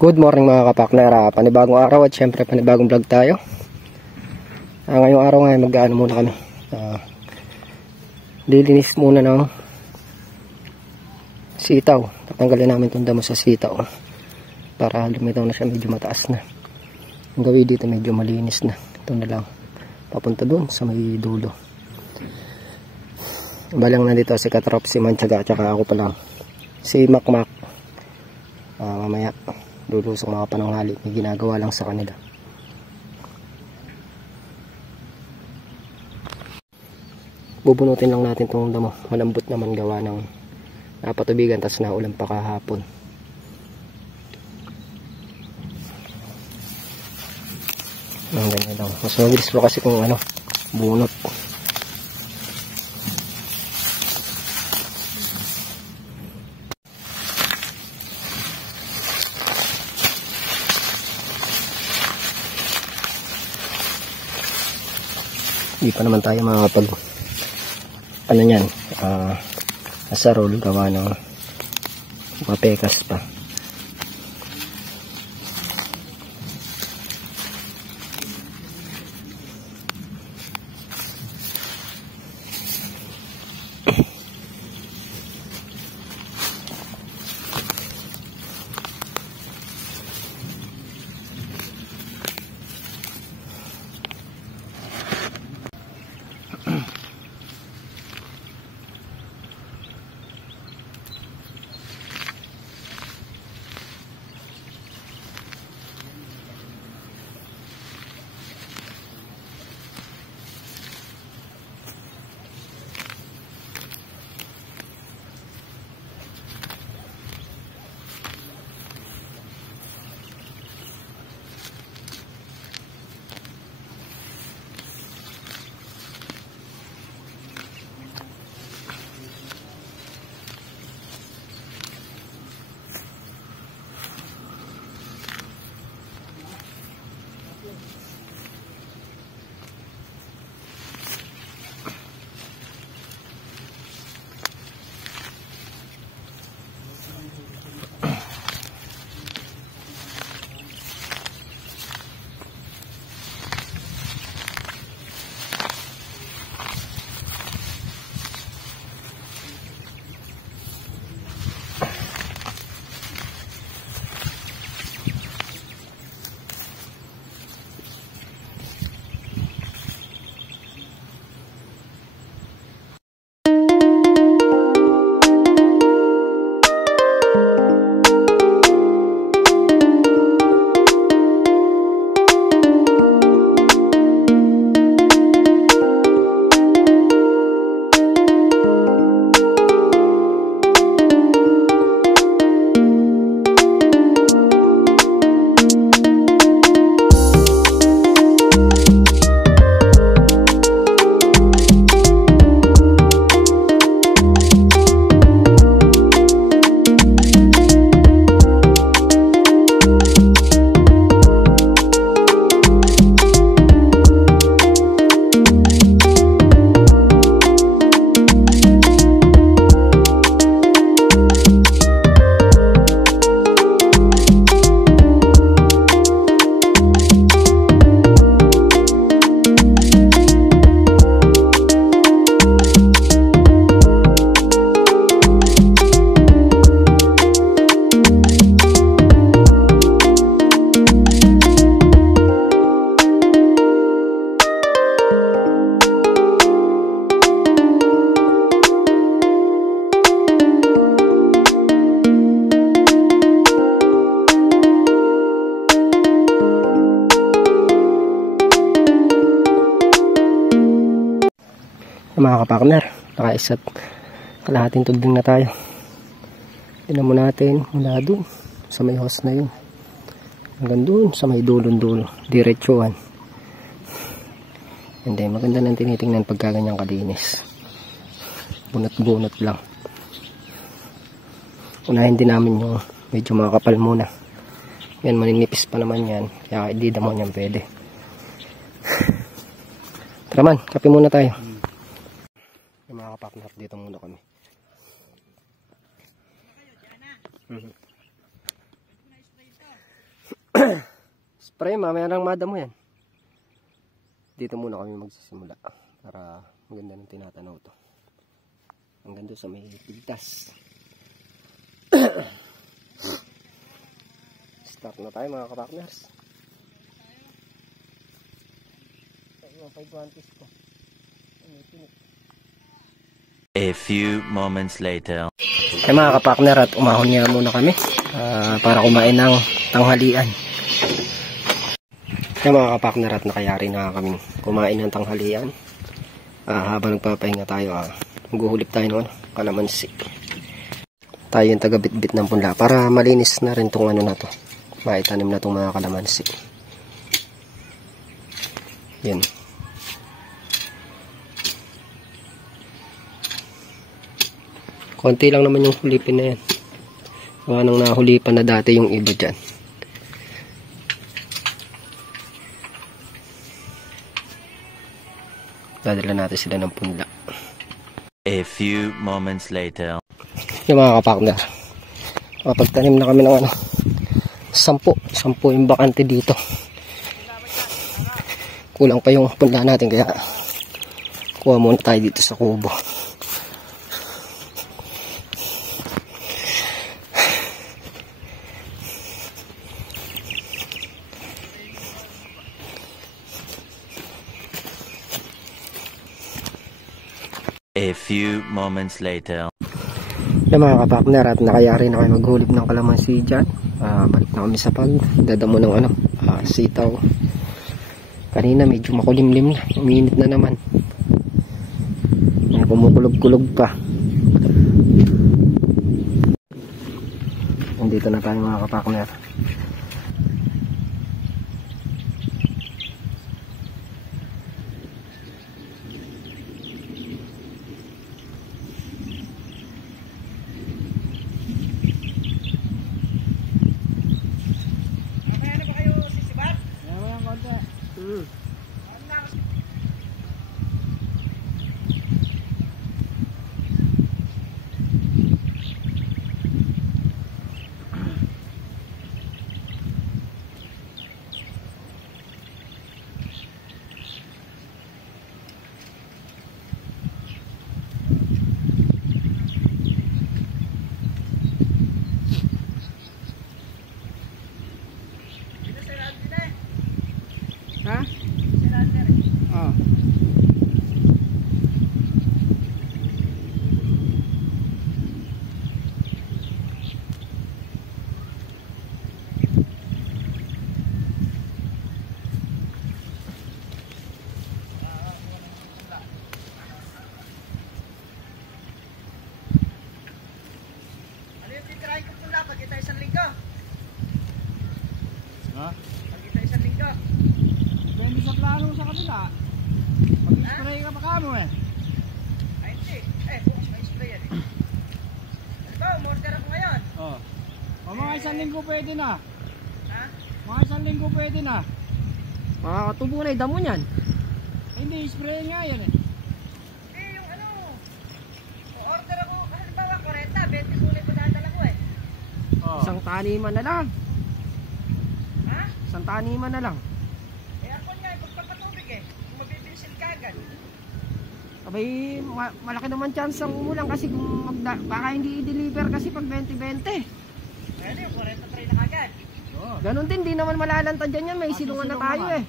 Good morning mga kapakner, panibagong araw at syempre panibagong vlog tayo. Ngayong araw nga mag-ano muna kami, lilinis muna ng sitaw. Tatanggalin namin itong damo sa sitaw para lumitaw na siya, medyo mataas na. Ang gawin dito medyo malinis na. Ito na lang papunta dun sa may dulo. Balang nandito si Katrop, si Manchaga, at saka ako pa lang, si Makmak. Mamaya lulusong mga pananghali, may ginagawa lang sa kanila. Bubunutin lang natin itong damo, malambot naman, gawa ng napatubigan tas naulan pa kahapon. Ang ganyan lang, mas mabilis po kasi kung ano, bunot. Hindi pa naman tayo makakapag ano yan, asarol, gawa ng mapekas pa. Mga kapakner, naka-isa't kalahating tudling na tayo. Tignan mo natin mula dun sa may hose na yun hanggang dun sa may dulon-dulo, diretsuhan. And then maganda nang tinitingnan pagka ganyang kalinis, bunot-bunot lang. Unahin din namin yung medyo makakapal muna. Yan, maninipis pa naman yan, kaya hindi naman yan pwede. Tara man, kape muna tayo. Yung mga kapakner, dito muna kami. Pre, mamaya nang madamo yan. Dito muna kami magsisimula para maganda ng tinatanaw to. Hanggang doon sa may pigtas. Start na tayo mga kapartners. Yung 520 ko. A few moments later. Kaya mga kapartner, at umahon niya muna kami para kumain ng tanghalian. Kaya mga kapartner, at nakayari na kami kumain ng tanghalian. Habang nagpapahinga tayo, maghuhulip tayo ng kalamansi. Tayo yung taga-bit-bit ng punla para malinis na rin tong ano na to. Maitanim na tong mga kalamansi. Yan. Konti lang naman yung hulipin na yan. Gawa nang nahulipan na dati yung iba dyan. Dadala natin sila ng punla. A few moments later. Yung mga kapartner, kapagtanim na kami ng 10 yung bakante dito. Kulang pa yung punla natin, kaya kuha muna tayo dito sa kubo. A few moments later. Yung mga kapartner, at nakayari na kayo maghulip ng kalamansi dyan. Balik na kami sa pagdadamo ng sitaw. Kanina medyo makulimlim na, uminit na naman. May kumukulog-kulog pa. Nandito na tayo mga kapartner. Ha? Oh. Ano yung titirahin ko pula pag kita isang linggo? Ha? Pag kita isang linggo? Depende sa plano sa kanila. Mag-spray ka pa kamo eh. Ay hindi. Bukas may spray yan eh. Ano ba, umorder ako ngayon? Oh. O mga isang linggo pwede na. Ha? Mga isang linggo pwede na. Makakatubo na yung damo niyan. Hindi, spray nga yan eh. Hindi, yung ano. Order ako, halimbawa 40, 20 kulay pa dadala ko eh. Oh. Isang taniman na lang. Ha? Isang taniman na lang. Eh ako nga, pagpapatubig eh. Kung mabibinsil ka agad. Abay, malaki naman chance ang umulan kasi kung baka hindi i-deliver kasi pag 20-20. Ano yung 40 tray na kagad? Oh. Ganon din, di naman malalantad dyan yan. May silungan na tayo eh.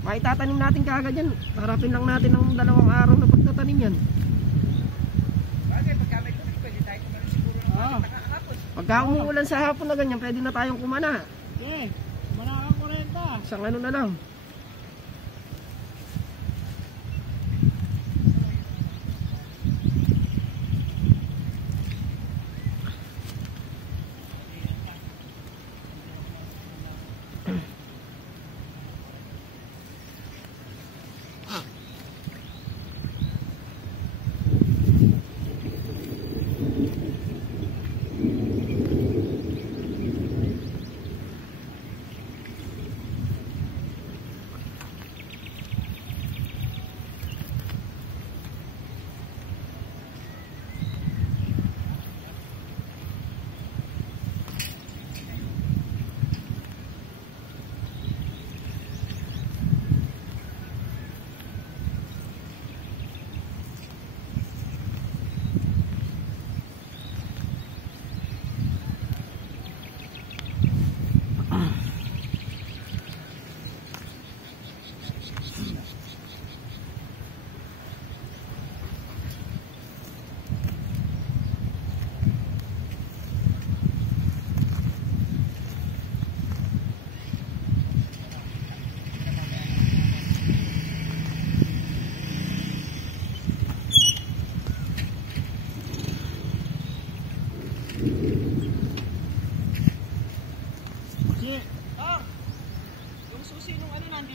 Maitatanim natin kagad yan. Harapin lang natin ng 2 araw na pagtatanim yan. Bagay, pagka may tubig, pwede tayo kumain siguro ng Ah. nakakapos. Pagka umuulan sa hapon na ganyan, pwede na tayong kumana. Okay. Manaka 40. Isang ano na lang.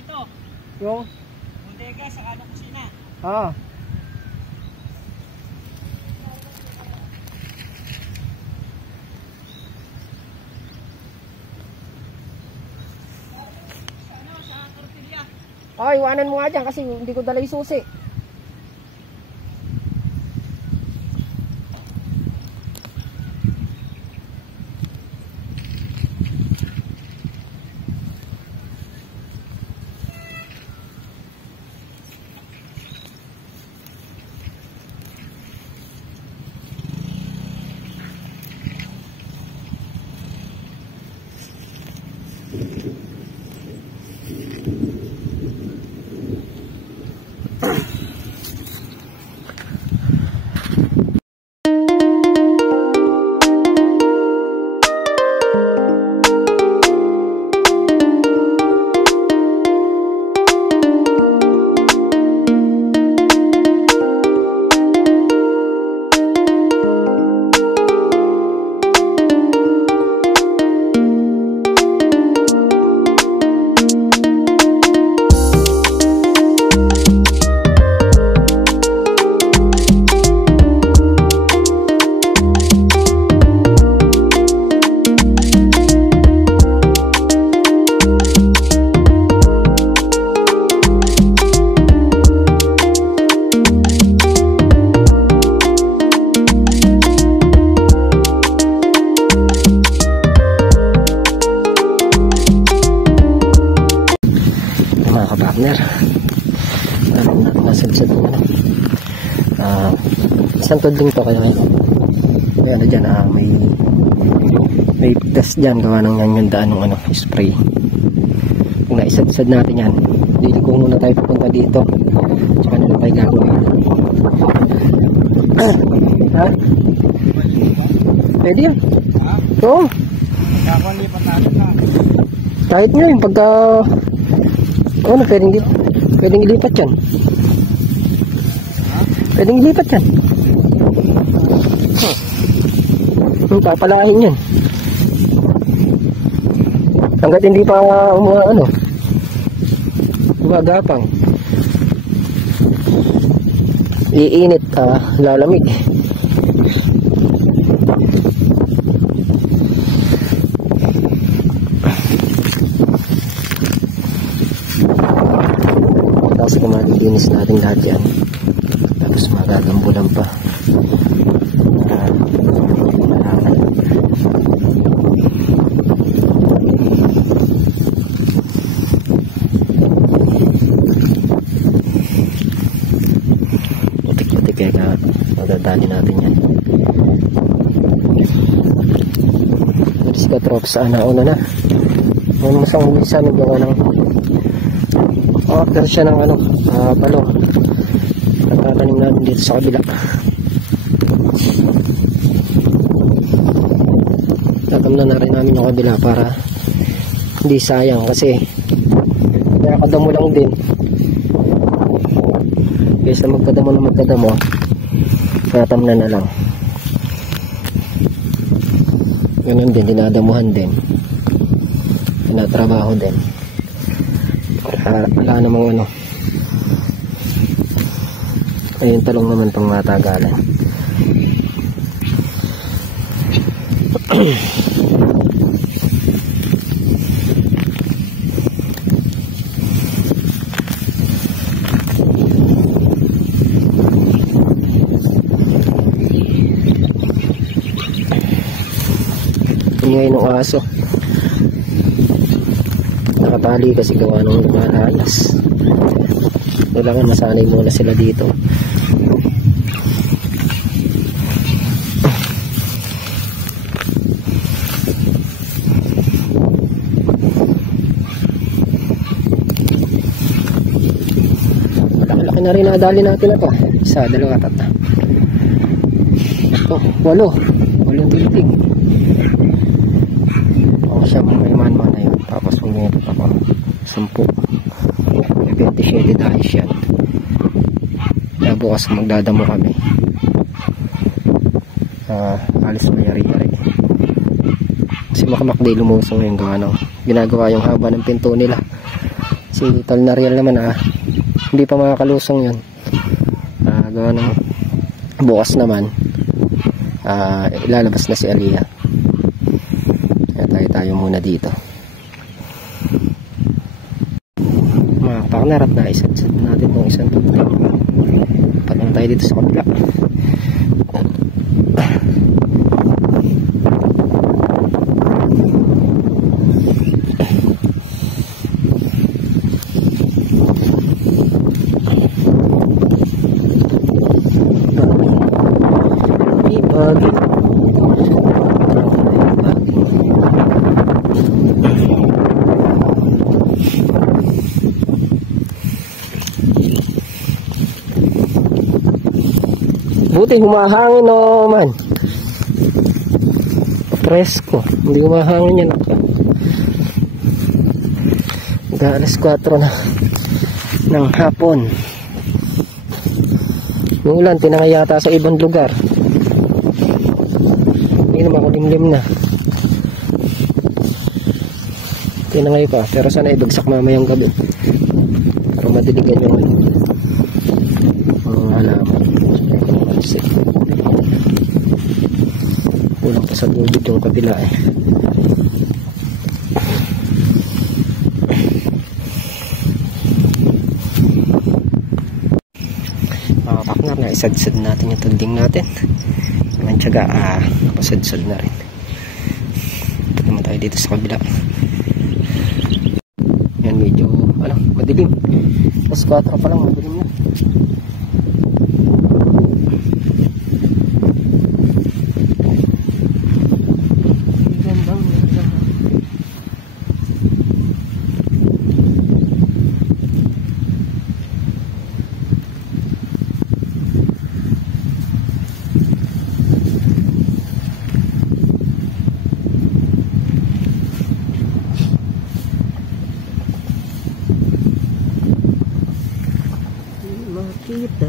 dito. Yung? Bodega sa kanong kusina. Ah. Sa tortilla. Ay, iwanan mo nga dyan kasi hindi ko dala yung susi. Mga kapartner, nasalsad mo isang tudling to kaya ano dyan, may test dyan gawa ng gandaan ng spray. Kung naisadsad natin yan, liliko muna tayo pupunta dito, tsaka nila tayo gagawin. Ha? Pwede yan? Oo, Kakalipat natin na. kahit nga yung pagka pwedeng ilipat yan. Pwedeng ilipat yan. Papalahin yan. Hanggat hindi pa gumagapang. Iinit, lalamig. Tapos kumalinis natin lahat yan. Tapos magagambulan pa. Putik-putik kaya magdadali natin yan. Maris ka trop sa nauna na. May masang bisa ng gawa ng after siya ng palong. Nagtatanim natin dito sa kabila. Tatamnan na rin namin yung kabila para hindi sayang kasi nakakadamo lang din. Kaysa magkadamo tatamnan na lang. Ganun din, dinadamuhan din, tinatrabaho din. Wala namang ayun, talong naman pang matagalan. Ingay ng aso. Nakatali kasi gawa ng lumalalas. Kailangan masanay muna sila dito. Malaki na rin nadali natin na to. Isa, dalawa, tatlo. Oh, 8 tilitig. Siya may man na yun. Tapos umilit ako 10. 27 dahil siya. Kaya bukas magdadamo kami. Alis mo yari-yari. Kasi makamakdi lumusong yung gawa ng ginagawa yung haba ng pinto nila Si Tolnariel naman hindi pa makakalusong yun. Gawa ng bukas naman ilalabas na si Aliyah. Kaya tayo muna dito. Mga partner, at naisadsad natin itong isang tubig. Patang tayo dito sa kabila. Buti humahangin man. Presko. Hindi humahangin yan. Alas 4 na ng hapon. Yung ulan tinangay yata sa ibang lugar. Hindi naman kulimlim na. Tinangay pa. Pero sana ibagsak mamayang gabi. Para madiligan yung halaman. Kulang pa sa lubid yung kabila mga partner, na isadsad natin yung tunding natin. Naman tiyaga pasadsad na rin. Ito naman tayo dito sa kabila. Yan, medyo madilim. Alas 4 pa lang, madilim na. Makita.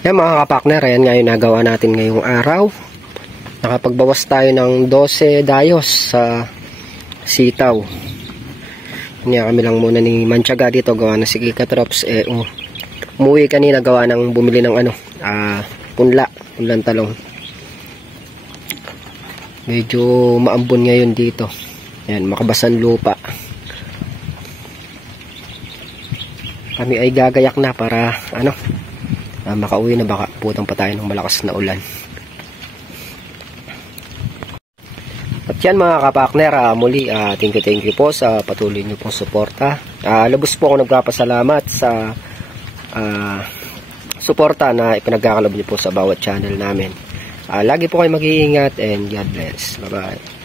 Yan mga kapartner, ayan nga yung nagawa natin ngayong araw. Nakapagbawas tayo ng 12 dayos sa sitaw. Kanya kami lang muna ni Mantiaga dito, gawa na si Kikatrops. Umuwi kanina, gawa ng bumili ng punlang talong. Medyo maambon ngayon dito. Ayan, makabasan lupa. Kami ay gagayak na para makauwi na, baka putang pa tayo ng malakas na ulan. At Yan mga kapakner, muli thank you po sa patuloy niyo pong suporta. Lubos po ako nagpapasalamat sa suporta na ipinagkakalob niyo po sa bawat channel namin. Lagi po kayo mag-iingat and God bless. Bye bye.